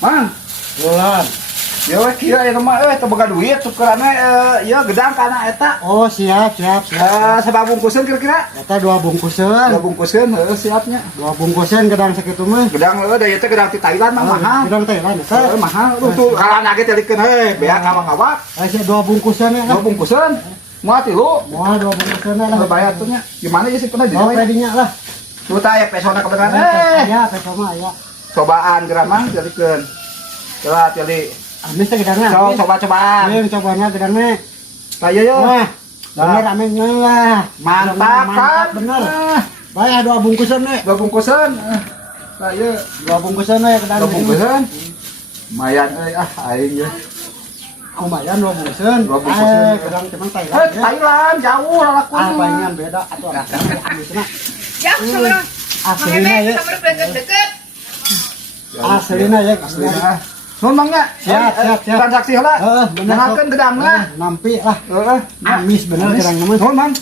Mang. Bulan. Ya we kira eta mah teu boga duit tukeranna ieu gedang kana eta. Oh, siap. Sabab bungkusan kira-kira? Eta 2 bungkusan. 2 bungkusan heuh siapnya. 2 bungkusan gedang sakitu mah. Gedang da ieu teh gedang ti Thailand mah mahal. Gedang Thailand eta. Mahal. Tuh kalana ge telikeun heuh, bea kawak-kawak. Aya 2 bungkusan ya. 2 bungkusan. Moal 3. Moal 2 bungkusan lah. Bayar tuh nya. Gimana ya sih pernah Oh, pedinya lah. Tuh tah aya pesona kebenaran. Ya, peso mah aya. Cobaan geura mang telikeun. Coba teli. Amis teh gedangna. Coba-cobaan. Ayo cobanya gedangna. Kayak yo. Wah. Bener amin lah. Mantap kan? Bener. Bayar 2 bungkusan nih. 2 bungkusan. Kayak 2 bungkusan we gedang. 2 bungkusan. Lumayan aing ya. Lumayan 2 bungkusan. 2 bungkusan. Gedang cuman Thailand. Thailand jauh lah lakunya. Palingan beda atuh ada amisna. Ya, sabar. Aslina ya. Sabar deket-deket. Aslina ya. Aslina. Nun mangnya. Siap. Transaksi heula. Heeh, bener. Nanakeun gedangna. Nampi lah. Heeh. Amis bener gedang nama. Nun mang.